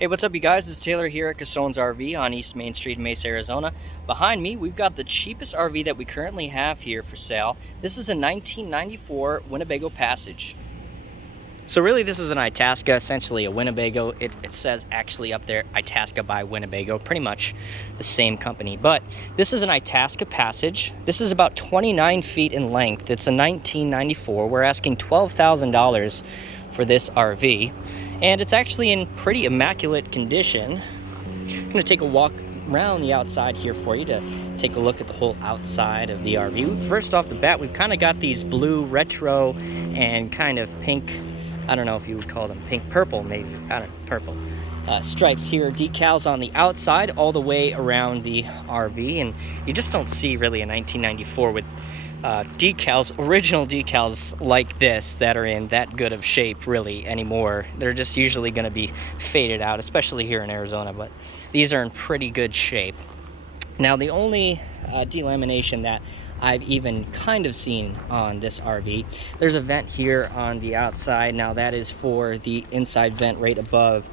Hey, what's up, you guys? It's Taylor here at Casone's RV on East Main Street in Mesa, Arizona. Behind me, we've got the cheapest RV that we currently have here for sale. This is a 1994 Winnebago Passage. So really, this is an Itasca, essentially a Winnebago. It says actually up there, Itasca by Winnebago, pretty much the same company. But this is an Itasca Passage. This is about 29 feet in length. It's a 1994. We're asking $12,000 for this RV. And it's actually in pretty immaculate condition. I'm gonna take a walk around the outside here for you to take a look at the whole outside of the RV. First off the bat, we've kind of got these blue retro and kind of pink, I don't know if you would call them pink purple, maybe, I don't know, purple stripes here, decals on the outside all the way around the RV, and you just don't see really a 1994 with decals, original decals like this that are in that good of shape really anymore. They're just usually going to be faded out, especially here in Arizona, but these are in pretty good shape. Now, the only delamination that I've even kind of seen on this RV, there's a vent here on the outside. Now that is for the inside vent right above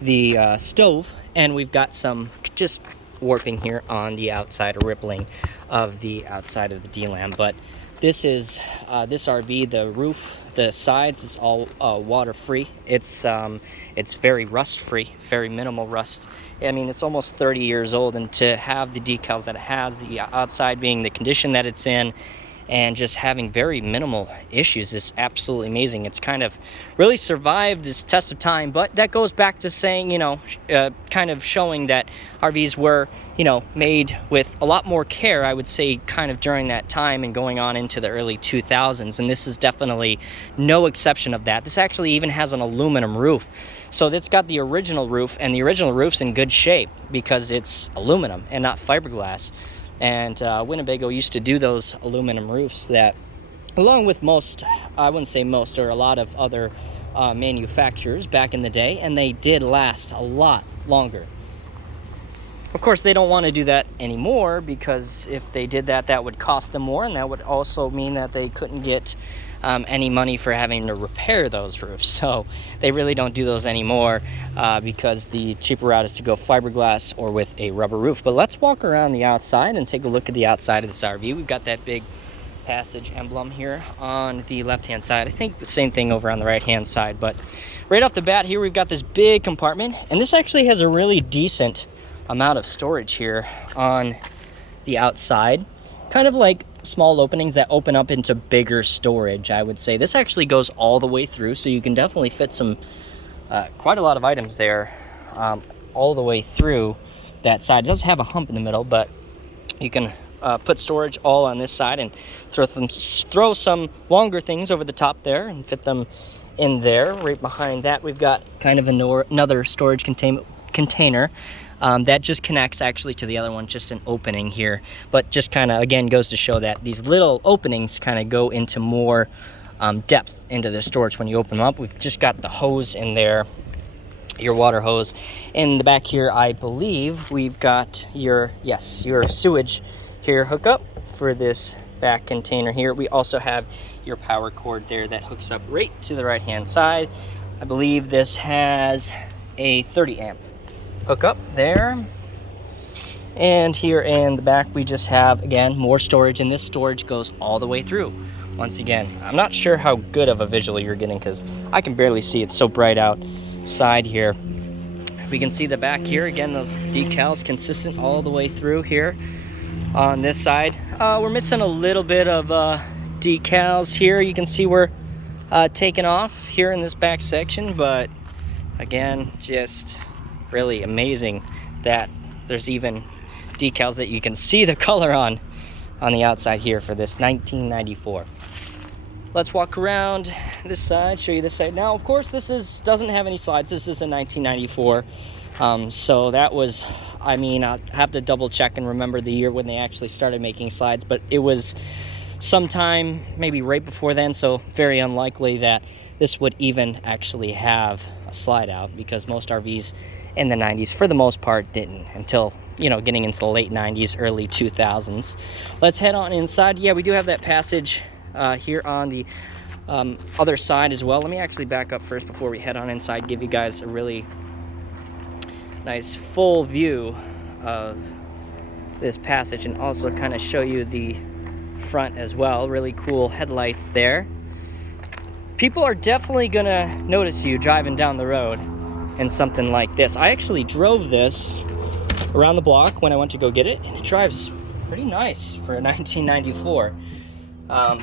the stove, and we've got some just warping here on the outside, or rippling of the outside of the delam. But this is this RV, the roof, the sides is all water free. It's very rust free, very minimal rust. I mean, it's almost 30 years old, and to have the decals that it has, the outside being the condition that it's in, and just having very minimal issues is absolutely amazing. It's kind of really survived this test of time, but that goes back to saying, kind of showing that RVs were, made with a lot more care, I would say, kind of during that time and going on into the early 2000s, and this is definitely no exception of that. This actually even has an aluminum roof. So it's got the original roof, and the original roof's in good shape because it's aluminum and not fiberglass. And Winnebago used to do those aluminum roofs that, along with most, I wouldn't say most, or a lot of other manufacturers back in the day, and they did last a lot longer. Of course, they don't want to do that anymore, because if they did that, that would cost them more, and that would also mean that they couldn't get any money for having to repair those roofs. So they really don't do those anymore because the cheaper route is to go fiberglass or with a rubber roof. But let's walk around the outside and take a look at the outside of this RV. We've got that big Passage emblem here on the left-hand side. I think the same thing over on the right-hand side. But right off the bat here, we've got this big compartment, and this actually has a really decent amount of storage here on the outside, kind of like small openings that open up into bigger storage, I would say. This actually goes all the way through, so you can definitely fit some quite a lot of items there all the way through that side. It does have a hump in the middle, but you can put storage all on this side and throw some longer things over the top there and fit them in there. Right behind that, we've got kind of another storage container that just connects actually to the other one, just an opening here, but just kind of again goes to show that these little openings kind of go into more depth into the storage when you open them up. We've just got the hose in there, your water hose. In the back here, I believe we've got your sewage here hookup for this back container here. We also have your power cord there that hooks up right to the right hand side. I believe this has a 30 amp hookup there. And here in the back, we just have, again, more storage, and this storage goes all the way through. Once again, I'm not sure how good of a visual you're getting because I can barely see. It's so bright outside here. We can see the back here, again, those decals consistent all the way through here. On this side, we're missing a little bit of decals here. You can see we're taking off here in this back section, but again, just really amazing that there's even decals that you can see the color on the outside here for this 1994. Let's walk around this side, show you this side. Now, of course, this doesn't have any slides. This is a 1994. So that was, I mean, I'll have to double check and remember the year when they actually started making slides, but it was sometime maybe right before then, so very unlikely that this would even actually have a slide out, because most RVs in the 90s, for the most part, didn't until, getting into the late 90s, early 2000s. Let's head on inside. Yeah, we do have that Passage here on the other side as well. Let me actually back up first before we head on inside, give you guys a really nice full view of this Passage, and also kind of show you the front as well. Really cool headlights there. People are definitely gonna notice you driving down the road in something like this. I actually drove this around the block when I went to go get it, and it drives pretty nice for a 1994.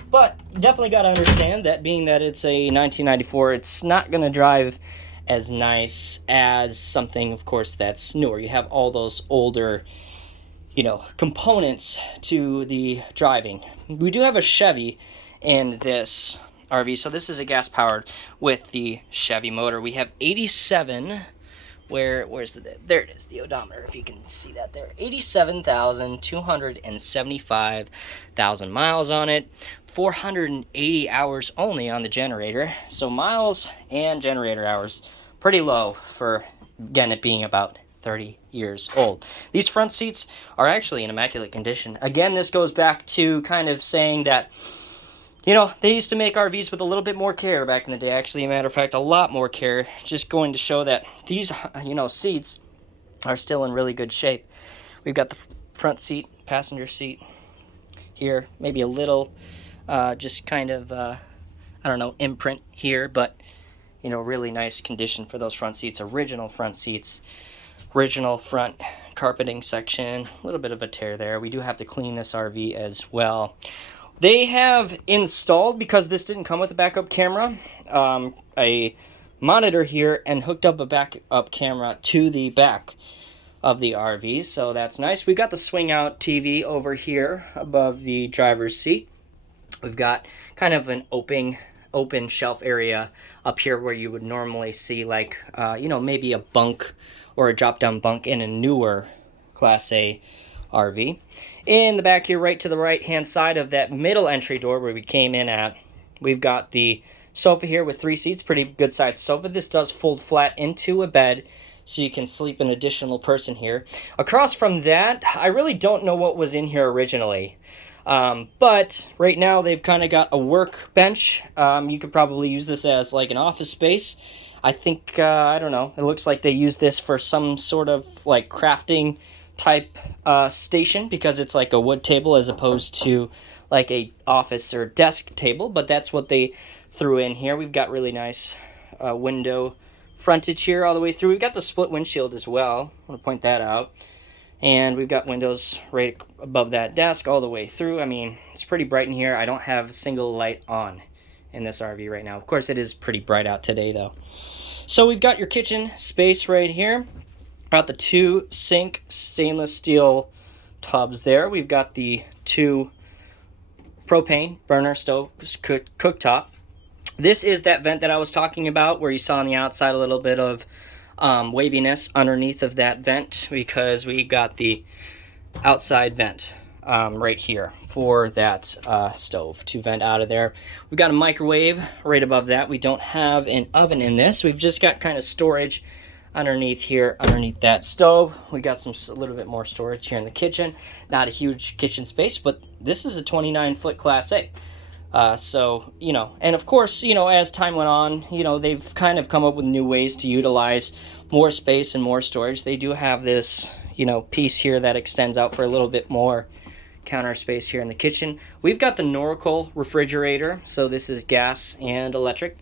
But definitely got to understand that being that it's a 1994, it's not going to drive as nice as something, of course, that's newer. You have all those older, components to the driving. We do have a Chevy in this RV, so this is a gas powered with the Chevy motor. We have 87. Where's there it is, the odometer, if you can see that there. 87,275,000 miles on it. 480 hours only on the generator. So miles and generator hours, pretty low for, again, it being about 30 years old. These front seats are actually in immaculate condition. Again, this goes back to kind of saying that, they used to make RVs with a little bit more care back in the day. Actually, a matter of fact, a lot more care. Just going to show that these, seats are still in really good shape. We've got the front seat, passenger seat here. Maybe a little, just kind of, imprint here. But, really nice condition for those front seats. Original front seats. Original front carpeting section. A little bit of a tear there. We do have to clean this RV as well. They have installed, because this didn't come with a backup camera, a monitor here and hooked up a backup camera to the back of the RV, so that's nice. We've got the swing out TV over here above the driver's seat. We've got kind of an open shelf area up here where you would normally see like, maybe a bunk or a drop down bunk in a newer Class A RV. In the back here, right to the right hand side of that middle entry door where we came in at, we've got the sofa here with 3 seats, pretty good sized sofa. This does fold flat into a bed, so you can sleep an additional person here. Across from that, I really don't know what was in here originally. But right now they've kind of got a workbench. You could probably use this as like an office space. I think, I don't know, it looks like they use this for some sort of like crafting type station, because it's like a wood table as opposed to like a office or desk table, but that's what they threw in here. We've got really nice window frontage here all the way through. We've got the split windshield as well. I want to point that out. And we've got windows right above that desk all the way through. I mean, it's pretty bright in here. I don't have a single light on in this RV right now. Of course, it is pretty bright out today though. So we've got your kitchen space right here. Got the 2 sink stainless steel tubs there. We've got the 2 propane burner stove cooktop. This is that vent that I was talking about where you saw on the outside a little bit of waviness underneath of that vent, because we got the outside vent right here for that stove to vent out of there. We've got a microwave right above that. We don't have an oven in this. We've just got kind of storage underneath here, underneath that stove. We got a little bit more storage here in the kitchen. Not a huge kitchen space, but this is a 29-foot Class A. So, and of course, as time went on, they've kind of come up with new ways to utilize more space and more storage. They do have this, piece here that extends out for a little bit more counter space here in the kitchen. We've got the Norcal refrigerator, so this is gas and electric.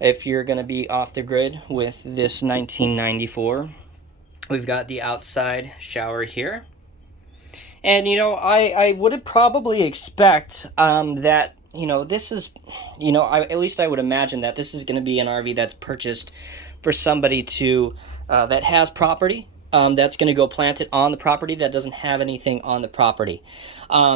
If you're going to be off the grid with this 1994, we've got the outside shower here. And, I would probably expect that, this is, at least I would imagine that this is going to be an RV that's purchased for somebody to, that has property, that's going to go plant it on the property that doesn't have anything on the property.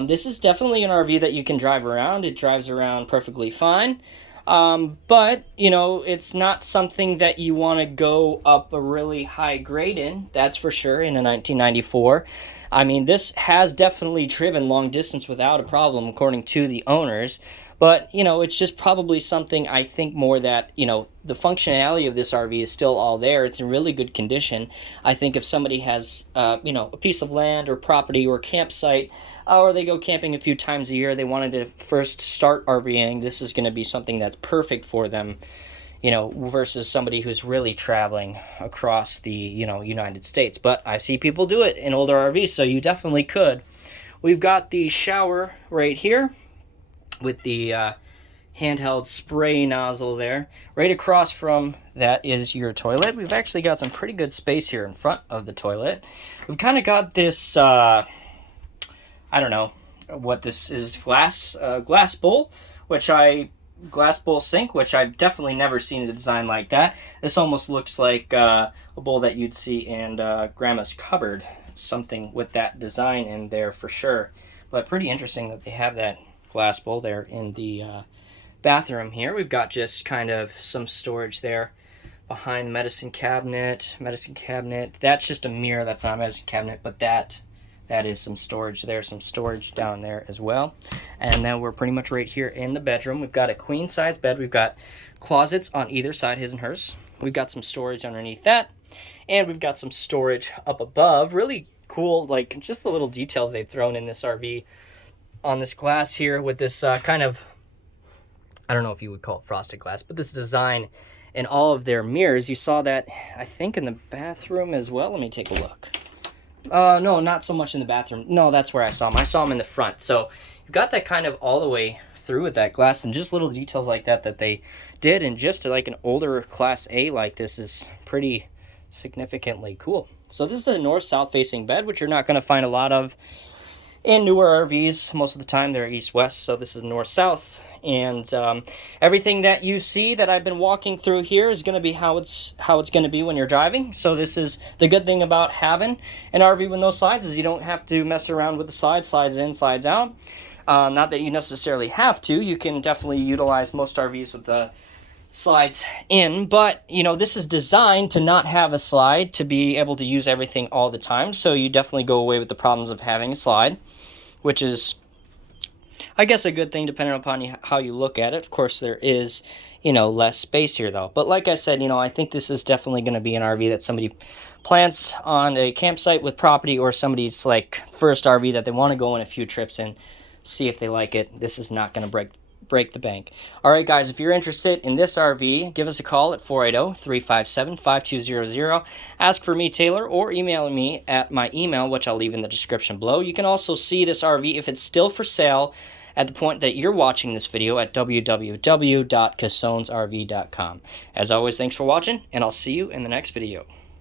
This is definitely an RV that you can drive around. It drives around perfectly fine. But, it's not something that you want to go up a really high grade in, that's for sure, in a 1994. I mean, this has definitely driven long distance without a problem, according to the owners. But, it's just probably something I think more that, the functionality of this RV is still all there. It's in really good condition. I think if somebody has, a piece of land or property or campsite, or they go camping a few times a year, they wanted to first start RVing, this is going to be something that's perfect for them you know, versus somebody who's really traveling across the, you know, United States. But I see people do it in older RVs, so you definitely could. We've got the shower right here with the handheld spray nozzle there. Right across from that is your toilet. We've actually got some pretty good space here in front of the toilet. We've kind of got this, I don't know what this is, glass bowl, glass bowl sink, which I've definitely never seen a design like that. This almost looks like a bowl that you'd see in Grandma's cupboard, something with that design in there for sure. But pretty interesting that they have that glass bowl there in the bathroom here. We've got just kind of some storage there behind the medicine cabinet. That's just a mirror. That's not a medicine cabinet, but that is some storage there, some storage down there as well. And then we're pretty much right here in the bedroom. We've got a queen size bed. We've got closets on either side, his and hers. We've got some storage underneath that. And we've got some storage up above. Really cool, like just the little details they've thrown in this RV on this glass here with this kind of, I don't know if you would call it frosted glass, but this design in all of their mirrors. You saw that, I think, in the bathroom as well. Let me take a look. No, not so much in the bathroom. No, that's where I saw them. I saw them in the front. So you've got that kind of all the way through with that glass, and just little details like that that they did, and just like an older Class A like this is pretty significantly cool. So this is a north-south facing bed, which you're not going to find a lot of in newer RVs. Most of the time they're east-west, so this is north-south. And everything that you see that I've been walking through here is going to be how it's going to be when you're driving. So this is the good thing about having an RV with no sides, is you don't have to mess around with the slides in, slides out. Not that you necessarily have to. You can definitely utilize most RVs with the slides in, but you know, this is designed to not have a slide, to be able to use everything all the time. So you definitely go away with the problems of having a slide, which is, I guess, a good thing depending upon how you look at it. Of course, there is, you know, less space here though. But like I said, you know, I think this is definitely going to be an RV that somebody plants on a campsite with property, or somebody's like first RV that they want to go on a few trips and see if they like it. This is not going to break the bank. All right, guys, if you're interested in this RV, give us a call at 480-357-5200. Ask for me, Taylor, or email me at my email, which I'll leave in the description below. You can also see this RV, if it's still for sale, at the point that you're watching this video at www.casonesrv.com. As always, thanks for watching, and I'll see you in the next video.